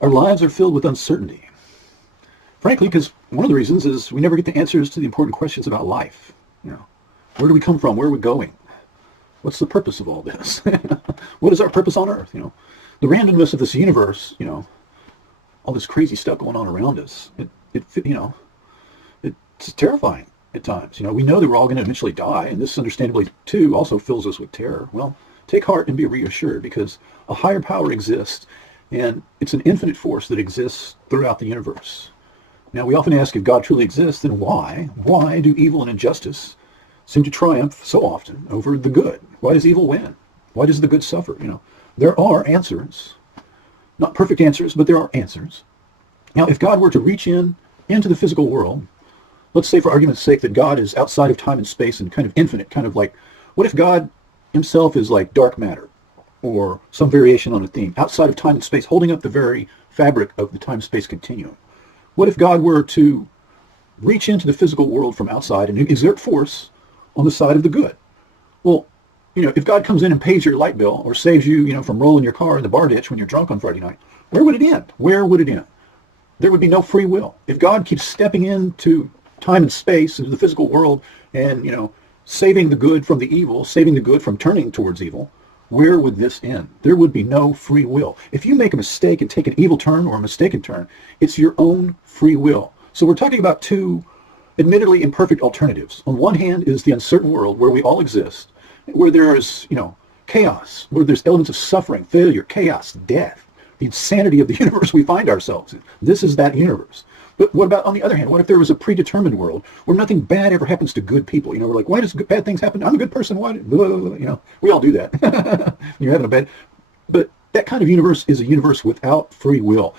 Our lives are filled with uncertainty. Frankly, because one of the reasons is we never get the answers to the important questions about life. Where do we come from? Where are we going? What's the purpose of all this? What is our purpose on earth? The randomness of this universe, all this crazy stuff going on around us, it's terrifying at times. We know that we're all going to eventually die, and this understandably too also fills us with terror. Well, take heart and be reassured, because a higher power exists, and it's an infinite force that exists throughout the universe. Now, we often ask, if God truly exists, then why? Why do evil and injustice seem to triumph so often over the good? Why does evil win? Why does the good suffer? There are answers. Not perfect answers, but there are answers. Now, if God were to reach into the physical world, let's say for argument's sake that God is outside of time and space and kind of infinite, kind of like, what if God himself is like dark matter or some variation on a theme, outside of time and space, holding up the very fabric of the time-space continuum? What if God were to reach into the physical world from outside and exert force on the side of the good? Well, if God comes in and pays your light bill or saves you, from rolling your car in the bar ditch when you're drunk on Friday night, where would it end? Where would it end? There would be no free will. If God keeps stepping into time and space, into the physical world, and, saving the good from the evil, saving the good from turning towards evil, where would this end? There would be no free will. If you make a mistake and take an evil turn or a mistaken turn, it's your own free will. So we're talking about two admittedly imperfect alternatives. On one hand is the uncertain world where we all exist, where there's, chaos, where there's elements of suffering, failure, chaos, death, the insanity of the universe we find ourselves in. This is that universe. But what about, on the other hand, what if there was a predetermined world where nothing bad ever happens to good people? We're like, why does bad things happen? I'm a good person. Why? We all do that. You're having a bad. But that kind of universe is a universe without free will.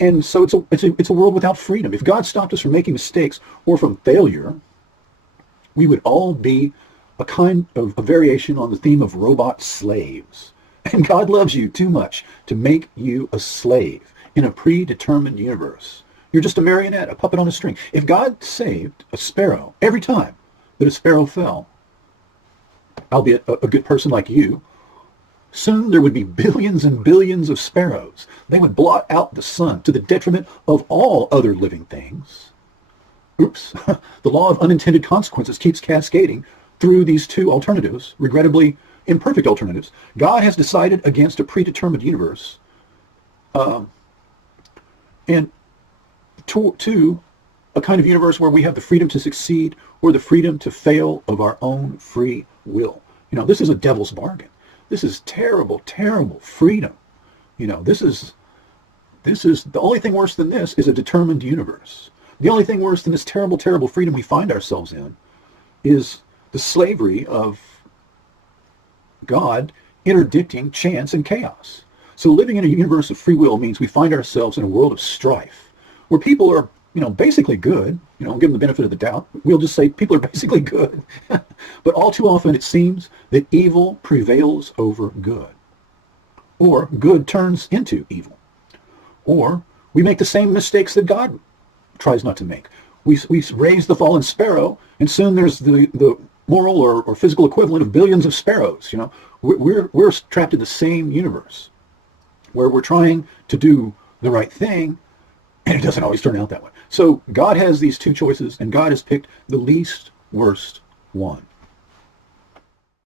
And so it's a world without freedom. If God stopped us from making mistakes or from failure, we would all be a kind of a variation on the theme of robot slaves. And God loves you too much to make you a slave in a predetermined universe. You're just a marionette, a puppet on a string. If God saved a sparrow every time that a sparrow fell, albeit a good person like you, soon there would be billions and billions of sparrows. They would blot out the sun to the detriment of all other living things. Oops. The law of unintended consequences keeps cascading through these two alternatives, regrettably imperfect alternatives. God has decided against a predetermined universe, and to a kind of universe where we have the freedom to succeed or the freedom to fail of our own free will. This is a devil's bargain. This is terrible, terrible freedom. This is the only thing worse than this is a determined universe. The only thing worse than this terrible, terrible freedom we find ourselves in is the slavery of God interdicting chance and chaos. So living in a universe of free will means we find ourselves in a world of strife, where people are, basically good. Give them the benefit of the doubt. We'll just say people are basically good. But all too often it seems that evil prevails over good. Or good turns into evil. Or we make the same mistakes that God tries not to make. We raise the fallen sparrow, and soon there's the moral or physical equivalent of billions of sparrows. We're trapped in the same universe where we're trying to do the right thing, and it doesn't always turn out that way. So God has these two choices, and God has picked the least worst one.